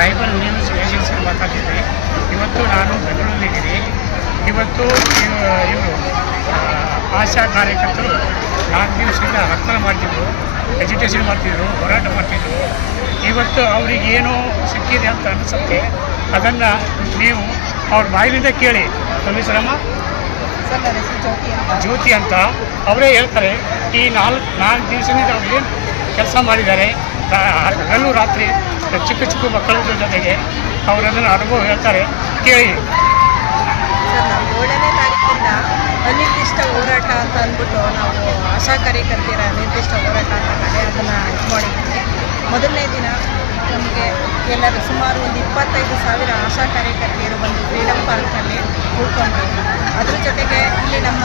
Tribal news agency ಮಾತಾಡ್ತಿದ್ದೆ ಇವತ್ತು ನಾನು ಬೆಂಗಳೂರಿಲ್ಲಿದ್ದೀನಿ ಇವತ್ತು ಇವರು ಆಶಾ ಕಾರ್ಯಕರ್ತರು ನಾಲ್ಕು ದಿವಸದಿಂದ ರಕ್ತನ ಮಾಡ್ತಿದ್ರು ಎಜುಟೇಷನ್ ಮಾಡ್ತಿದ್ರು ಹೋರಾಟ ಮಾಡ್ತಿದ್ರು. ಇವತ್ತು ಅವರಿಗೇನು ಸಿಕ್ಕಿದೆ ಅಂತ ಅನಿಸುತ್ತೆ. ಅದನ್ನು ನೀವು ಅವ್ರ ಬಾಯಿಲಿಂದ ಕೇಳಿ. ಹೆಸರು ಜ್ಯೋತಿ ಅಂತ. ಅವರೇ ಹೇಳ್ತಾರೆ ಈ ನಾಲ್ಕು ನಾಲ್ಕು ದಿವಸದಿಂದ ಅವ್ರು ಏನು ಕೆಲಸ ಮಾಡಿದ್ದಾರೆ ಹಗಲು ರಾತ್ರಿ ಚಿಕ್ಕ ಚಿಕ್ಕ ಮಕ್ಕಳ ಜೊತೆಗೆ ಅವರದನ್ನು ಅನುಭವ ಹೇಳ್ತಾರೆ, ಕೇಳಿ. ಏಳನೇ ತಾರೀಕಿಂದ ಅನಿರ್ದಿಷ್ಟ ಹೋರಾಟ ಅಂತ ಅಂದ್ಬಿಟ್ಟು ನಾವು ಆಶಾ ಕಾರ್ಯಕರ್ತರ ಅನಿರ್ದಿಷ್ಟ ಹೋರಾಟ ಅಂತ ಕಡೆ ಅದನ್ನು ಇದು ಮಾಡಿದ್ದೀವಿ. ಮೊದಲನೇ ದಿನ ನಮಗೆ ಎಲ್ಲರೂ ಸುಮಾರು ಒಂದು ಇಪ್ಪತ್ತೈದು ಸಾವಿರ ಆಶಾ ಕಾರ್ಯಕರ್ತೆಯರು ಬಂದು ಫ್ರೀಡಮ್ ಪಾರ್ಕ್ನಲ್ಲಿ ಉಳ್ಕೊಂಡು ಅದ್ರ ಜೊತೆಗೆ ಇಲ್ಲಿ ನಮ್ಮ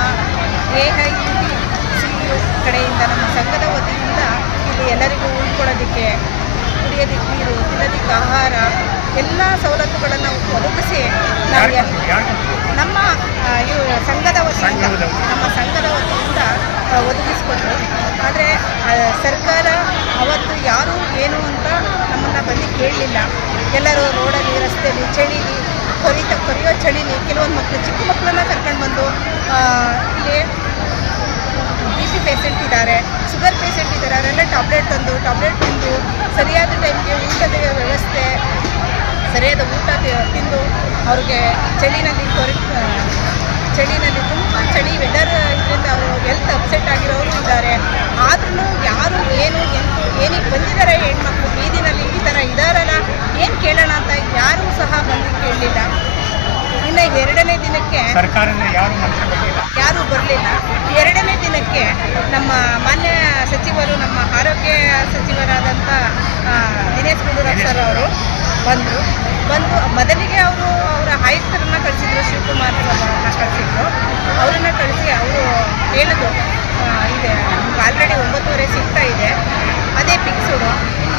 ಎ ಐ ಸಿ ಕಡೆಯಿಂದ, ನಮ್ಮ ಸಂಘದ ವತಿಯಿಂದ ಇಲ್ಲಿ ಎಲ್ಲರಿಗೂ ಉಳ್ಕೊಳ್ಳೋದಕ್ಕೆ ಕುಡಿಯೋದಕ್ಕೆ ನೀರು ತಿನ್ನೋದಕ್ಕೆ ಆಹಾರ ಎಲ್ಲ ಸವಲತ್ತುಗಳನ್ನು ಒದಗಿಸಿ ನಮಗೆ? ನಮ್ಮ ಸಂಘದ ವತಿಯಿಂದ ನಮ್ಮ ಸಂಘದ ವತಿಯಿಂದ ಆ, ಆದರೆ ಸರ್ಕಾರ ಅವತ್ತು ಯಾರು ಏನು ಅಂತ ನಮ್ಮನ್ನು ಬಂದು ಕೇಳಲಿಲ್ಲ. ಎಲ್ಲರೂ ರೋಡಲ್ಲಿ ರಸ್ತೆಯಲ್ಲಿ ಚಳಿಲಿ ಕೊರಿತ ಕೊರಿಯೋ ಚಳಿಲಿ ಕೆಲವೊಂದು ಮಕ್ಕಳು ಚಿಕ್ಕ ಮಕ್ಕಳನ್ನ ಕರ್ಕೊಂಡು ಬಂದು ಇಲ್ಲಿ ಬಿ ಪಿ ಪೇಷಂಟ್ ಇದ್ದಾರೆ ಶುಗರ್ ಪೇಷಂಟ್ ಇದ್ದಾರೆ ಅವರೆಲ್ಲ ಟ್ಯಾಬ್ಲೆಟ್ ತಂದು ಟ್ಯಾಬ್ಲೆಟ್ ತಿಂದು ಸರಿಯಾದ ಟೈಮ್ಗೆ ಊಟದ ವ್ಯವಸ್ಥೆ ಸರಿಯಾದ ಊಟ ತಿಂದು ಅವ್ರಿಗೆ ಚಳಿನಲ್ಲಿ ಕೊರಿ ಆ, ಚಳಿನಲ್ಲಿ ತುಂಬ ಚಳಿ ವೆದರ್ ಇದರಿಂದ ಅವರು ಹೆಲ್ತ್ ಅಪ್ಸೆಟ್ ಆಗಿರೋರು ಇದ್ದಾರೆ. ಆದ್ರೂ ಯಾರು ಏನು ಎಂತ ಏನಿಗೆ ಬಂದಿದ್ದಾರೆ ಹೆಣ್ಮಕ್ಳು ಬೀದಿನಲ್ಲಿ ಈ ಥರ ಇದ್ದಾರಲ್ಲ ಏನು ಕೇಳೋಣ ಅಂತ ಯಾರೂ ಸಹ ಬಂದು ಕೇಳಲಿಲ್ಲ. ಇನ್ನು ಎರಡನೇ ದಿನಕ್ಕೆ ಯಾರೂ ಬರಲಿಲ್ಲ. ಎರಡನೇ ದಿನಕ್ಕೆ ನಮ್ಮ ಮಾನ್ಯ ಸಚಿವರು ನಮ್ಮ ಆರೋಗ್ಯ ಸಚಿವರಾದಂಥ ಸರ್ ಅವರು. ಬಂದರು. ಬಂದು ಮೊದಲಿಗೆ ಅವರು ಅವರ ಆಯುಕ್ತರನ್ನ ಕಳಿಸಿದ್ರು, ಶಿವಕುಮಾರ್ ಅವ್ರನ್ನ ಕಳಿಸಿದ್ರು. ಅವರನ್ನು ಕಳಿಸಿ ಅವರು ಹೇಳಿದ್ರು ಇದೆ, ನಮ್ಗೆ ಆಲ್ರೆಡಿ ಒಂಬತ್ತುವರೆ ಸಿಗ್ತಾ ಇದೆ. ಅದೇ ಪಿಕ್ಸುಡು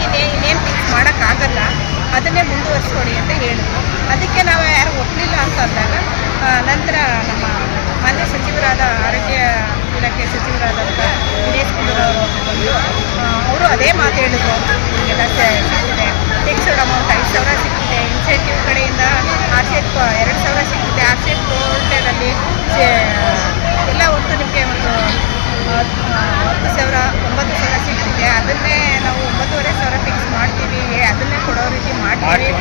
ನಿಮಗೆ ಇನ್ನೇನು ಪಿಕ್ಸ್ ಮಾಡೋಕ್ಕಾಗಲ್ಲ. ಅದನ್ನೇ ಮುಂದುವರಿಸ್ಕೊಡಿ ಅಂತ ಹೇಳಿದ್ರು. ಅದಕ್ಕೆ ನಾವು ಯಾರು ಒಪ್ಪಲಿಲ್ಲ ಅಂತ ಅಂದಾಗ ನಂತರ ನಮ್ಮ ಮಾನ್ಯ ಸಚಿವರಾದ ಆರೋಗ್ಯ ಇಲಾಖೆ ಸಚಿವರಾದಂಥ ದಿನೇಶ್ ಕುಮಾರ್ ಅವರು ಅವರು ಅದೇ ಮಾತು ಹೇಳಿದ್ರು. ಇಲಾಖೆ ಫಿಕ್ಸ್ಡ್ ಅಮೌಂಟ್ ಐದು ಸಾವಿರ ಸಿಗುತ್ತೆ ಇನ್ಸೆಂಟಿವ್ ಕಡೆಯಿಂದ ಆರ್ ಎರಡು ಸಾವಿರ ಸಿಗುತ್ತೆ ಆರ್ ಸಿ ಎಲ್ಲ ಒಟ್ಟು ನಿಮಗೆ ಒಂದು ಹತ್ತು ಸಾವಿರ, ಒಂಬತ್ತು ಸಾವಿರ ಸಿಗ್ತಿದೆ ಅದನ್ನೇ ನಾವು ಒಂಬತ್ತುವರೆ ಸಾವಿರ ಫಿಕ್ಸ್ ಮಾಡ್ತೀವಿ. ಅದನ್ನೇ ಕೊಡೋ ರೀತಿ ಮಾಡ್ತೀವಿ.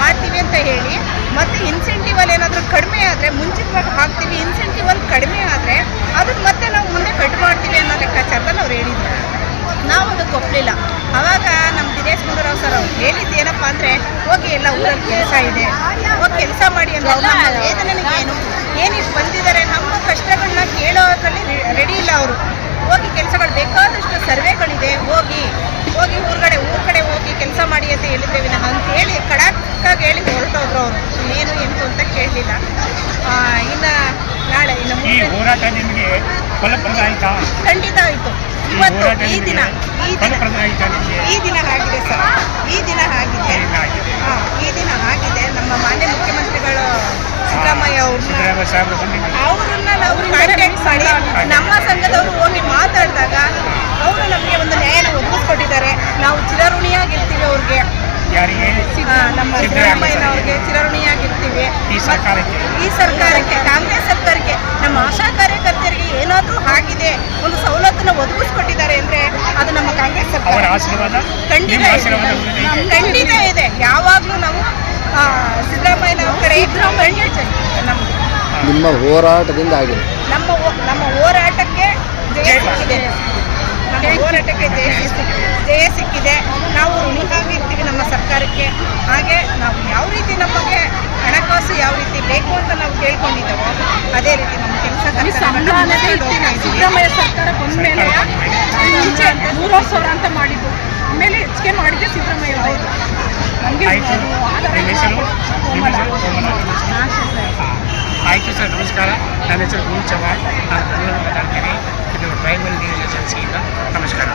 ಮಾಡ್ತೀವಿ ಅಂತ ಹೇಳಿ. ಮತ್ತು ಇನ್ಸೆಂಟಿವಲ್ಲಿ ಏನಾದರೂ ಕಡಿಮೆ ಆದರೆ, ಮುಂಚಿತವಾಗಿ ಹಾಕ್ತೀವಿ. ಇನ್ಸೆಂಟಿವಲ್ಲಿ ಕಡಿಮೆ ಆದರೆ, ಅದನ್ನ ಕೆಲಸ ಇದೆ. ಹೋಗಿ ಕೆಲಸ ಮಾಡಿ ಅಂತ ನನಗೇನು ಏನಿಷ್ಟು ಬಂದಿದ್ದಾರೆ? ನಮ್ಮ ಕಷ್ಟಗಳನ್ನ ಕೇಳೋದ್ರಲ್ಲಿ ರೆಡಿ ಇಲ್ಲ ಅವರು. ಹೋಗಿ ಕೆಲಸಗಳು ಬೇಕಾದಷ್ಟು ಸರ್ವೆಗಳಿದೆ. ಹೋಗಿ ಹೋಗಿ ಊರ್ಗಡೆ ಊರ್ ಕಡೆ ಹೋಗಿ ಕೆಲಸ ಮಾಡಿ ಅಂತ ಹೇಳಿದ್ರೆ ವಿನಃ ಅಂತ ಹೇಳಿ ಕಡಾಕಾಗಿ ಹೇಳಿ ಹೊರಟೋದ್ರು ಅವರು. ಏನು ಎಂತು ಅಂತ ಕೇಳಲಿಲ್ಲ. ಇನ್ನು ನಾಳೆ ಇನ್ನು ಖಂಡಿತ ಆಯಿತು. ಇವತ್ತು ಈ ದಿನ ಈ ದಿನ. ಈ ದಿನ ಆಗಿದೆ ಸರ್ ಈ ದಿನ ಆಗಿದೆ ಏನಾಗಿದೆ? ಹಾ, ಈ ದಿನ ಆಗಿದೆ ನಮ್ಮ ಮಾನ್ಯ ಮುಖ್ಯಮಂತ್ರಿಗಳು ಸಿದ್ದರಾಮಯ್ಯ ಅವ್ರನ್ನ ಸಿದ್ದರಾಮಯ್ಯ ಸಾಹೇಬರು ಬಂದಿದ್ದಾರೆ ನಾವು ಕಾಂಟ್ಯಾಕ್ಟ್ ಮಾಡಿ ನಮ್ಮ ಸಂಘದವರು ಹೋಗಿ ಮಾತಾಡಿದಾಗ ಅವರು ನಮಗೆ ಒಂದು ನ್ಯಾಯನ ಒದಗಿಸ್ಕೊಟ್ಟಿದ್ದಾರೆ. ನಾವು ಚಿರಋಣಿಯಾಗಿರ್ತೀವಿ ಅವ್ರಿಗೆ. ನಮ್ಮ ಸಿದ್ದರಾಮಯ್ಯನವ್ರಿಗೆ ಚಿರಋಣಿಯಾಗಿರ್ತೀವಿ ಈ ಸರ್ಕಾರಕ್ಕೆ? ಈ ಸರ್ಕಾರಕ್ಕೆ ಕಾಂಗ್ರೆಸ್ ಸರ್ಕಾರಕ್ಕೆ ನಮ್ಮ ಆಶಾ ಕಾರ್ಯಕರ್ತರಿಗೆ ಏನಾದರೂ ಆಗಿದೆ ಒಂದು ಸವಲತ್ತನ್ನು ಒದಗಿಸ್ಕೊಟ್ಟಿದ್ದಾರೆ ಅಂದರೆ ಅದು ನಮ್ಮ ಕಾಂಗ್ರೆಸ್ ಸರ್ಕಾರ. ಆಶೀರ್ವಾದ? ಖಂಡಿತ ಆಶೀರ್ವಾದ ಖಂಡಿತ ಇದೆ. ಯಾವಾಗಲೂ ನಾವು ಸಿದ್ದರಾಮಯ್ಯನವ್ರ ಕಡೆ ಖಂಡಿತ ನಮ್ಮ ನಿಮ್ಮ ಹೋರಾಟದಿಂದ ಆಗಿದೆ. ನಮ್ಮ ನಮ್ಮ ಹೋರಾಟಕ್ಕೆ ಜಯ ಸಿಕ್ಕಿದೆ. ನಮ್ಮ ಹೋರಾಟಕ್ಕೆ ಜಯ ಸಿಕ್ಕಿದೆ. ಜಯ ಸಿಕ್ಕಿದೆ. ನಾವು ಋಣಿಯಾಗಿರ್ತೀವಿ ನಮ್ಮ ಸರ್ಕಾರಕ್ಕೆ. ಹಾಗೆ ನಾವು ಯಾವ ರೀತಿ ನಮಗೆ ಹಣಕಾಸು ಯಾವ ರೀತಿ ಬೇಕು ಅಂತ ನಾವು ಕೇಳ್ಕೊಂಡಿದ್ದೇವೋ ಅದೇ ರೀತಿ ನಮ್ಮ ಕೆಲಸ ಸಿದ್ದರಾಮಯ್ಯ ಸರ್ಕಾರ ಬಂದ್ಮೇಲೆ ಮುಂಚೆ ಮೂರುವರೆ ಸಾವಿರ ಅಂತ ಮಾಡಿದ್ದು. ಆಮೇಲೆ ಹೆಚ್ಚಿಗೆ ಮಾಡಿದ್ದೆ ಸಿದ್ದರಾಮಯ್ಯ ಹೌದು ನಮಗೆ ನಿಮ್ಮ ಹೆಸರು ನಿಮ್ಮ ಹೆಸರು ಸೋಮಣ್ಣ. ಹಾ. ಆಯ್ತು ಸರ್ ನಮಸ್ಕಾರ. ನನ್ನ ಹೆಸರು ಗುರು ಚವಾಣ್ ನಾನು ಬೆಂಗಳೂರು ಮಾತಾಡ್ತೀನಿ ಇದು ಟ್ರೈಬಲ್ ನ್ಯೂಸ್ ಏಜೆನ್ಸಿಯಿಂದ. ನಮಸ್ಕಾರ.